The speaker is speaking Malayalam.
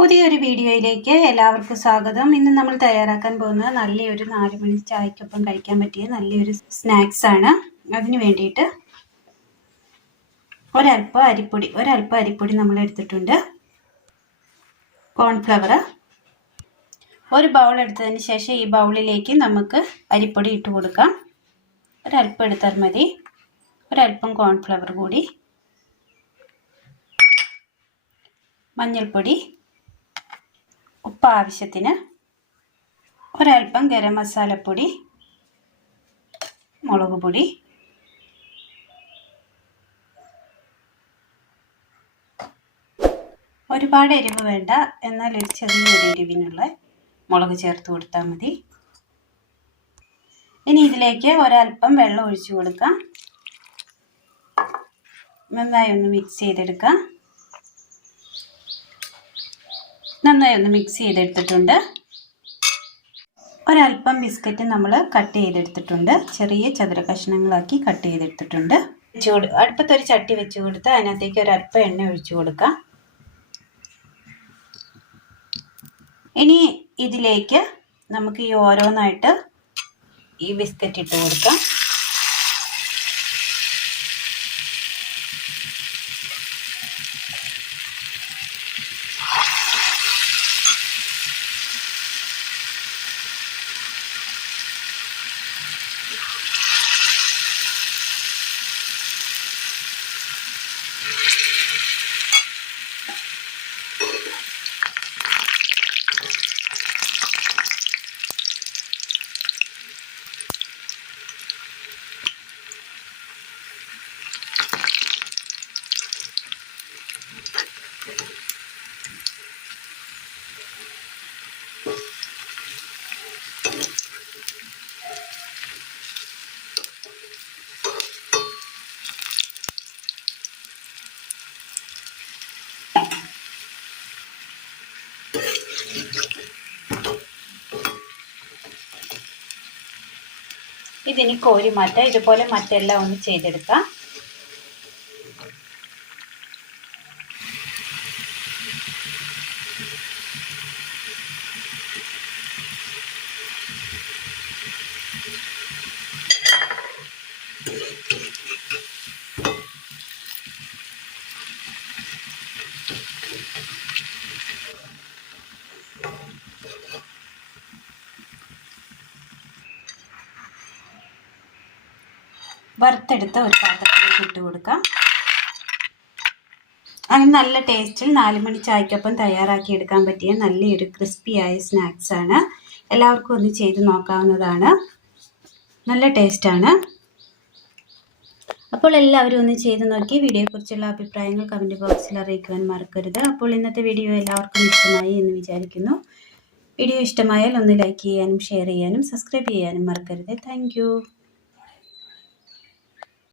പുതിയൊരു വീഡിയോയിലേക്ക് എല്ലാവർക്കും സ്വാഗതം. ഇന്ന് നമ്മൾ തയ്യാറാക്കാൻ പോകുന്നത് നല്ലൊരു 4 മണി ചായക്കൊപ്പം കഴിക്കാൻ പറ്റിയ നല്ലൊരു സ്നാക്സ് ആണ്. അതിന് വേണ്ടിയിട്ട് ഒരല്പം അരിപ്പൊടി നമ്മൾ എടുത്തിട്ടുണ്ട്. കോൺഫ്ലവർ ഒരു ബൗൾ എടുത്തതിന് ശേഷം ഈ ബൗളിലേക്ക് നമുക്ക് അരിപ്പൊടി ഇട്ട് കൊടുക്കാം. ഒരല്പം എടുത്താൽ മതി. ഒരല്പം കോൺഫ്ലവർ കൂടി, മഞ്ഞൾപ്പൊടി, ഉപ്പ് ആവശ്യത്തിന്, ഒരല്പം ഗരം മസാലപ്പൊടി, മുളക് പൊടി, ഒരുപാട് എരിവ് വേണ്ട, എന്നാൽ ഒരു ചെറിയൊരു എരിവിനുള്ള മുളക് ചേർത്ത് കൊടുത്താൽ മതി. ഇനി ഇതിലേക്ക് ഒരല്പം വെള്ളം ഒഴിച്ചു കൊടുക്കാം. നന്നായി ഒന്ന് മിക്സ് ചെയ്തെടുക്കാം. നന്നായി ഒന്ന് മിക്സ് ചെയ്തെടുത്തിട്ടുണ്ട്. ഒരല്പം ബിസ്ക്കറ്റ് നമ്മൾ കട്ട് ചെയ്തെടുത്തിട്ടുണ്ട്. ചെറിയ ചതുര കഷ്ണങ്ങളാക്കി കട്ട് ചെയ്തെടുത്തിട്ടുണ്ട്. അടുപ്പത്തൊരു ചട്ടി വെച്ച് കൊടുത്ത് അതിനകത്തേക്ക് ഒരല്പം എണ്ണ ഒഴിച്ചു കൊടുക്കാം. ഇനി ഇതിലേക്ക് നമുക്ക് ഈ ഓരോന്നായിട്ട് ഈ ബിസ്ക്കറ്റ് ഇട്ട് കൊടുക്കാം. ഇതിനി കോരി മാറ്റാം. ഇതുപോലെ മറ്റെല്ലാം ഒന്ന് ചെയ്തെടുക്കാം. വറുത്തെടുത്ത ഒരു പാത്രത്തിലേക്ക് ഇട്ട് കൊടുക്കാം. അങ്ങനെ നല്ല ടേസ്റ്റിൽ 4 മണി ചായക്കൊപ്പം തയ്യാറാക്കി എടുക്കാൻ പറ്റിയ നല്ലൊരു ക്രിസ്പിയായ സ്നാക്സ് ആണ്. എല്ലാവർക്കും ഒന്ന് ചെയ്ത് നോക്കാവുന്നതാണ്. നല്ല ടേസ്റ്റാണ്. അപ്പോൾ എല്ലാവരും ഒന്ന് ചെയ്ത് നോക്കി വീഡിയോയെക്കുറിച്ചുള്ള അഭിപ്രായങ്ങൾ കമൻറ്റ് ബോക്സിൽ അറിയിക്കുവാൻ മറക്കരുത്. അപ്പോൾ ഇന്നത്തെ വീഡിയോ എല്ലാവർക്കും ഇഷ്ടമായി എന്ന് വിചാരിക്കുന്നു. വീഡിയോ ഇഷ്ടമായാൽ ഒന്ന് ലൈക്ക് ചെയ്യാനും ഷെയർ ചെയ്യാനും സബ്സ്ക്രൈബ് ചെയ്യാനും മറക്കരുത്. താങ്ക്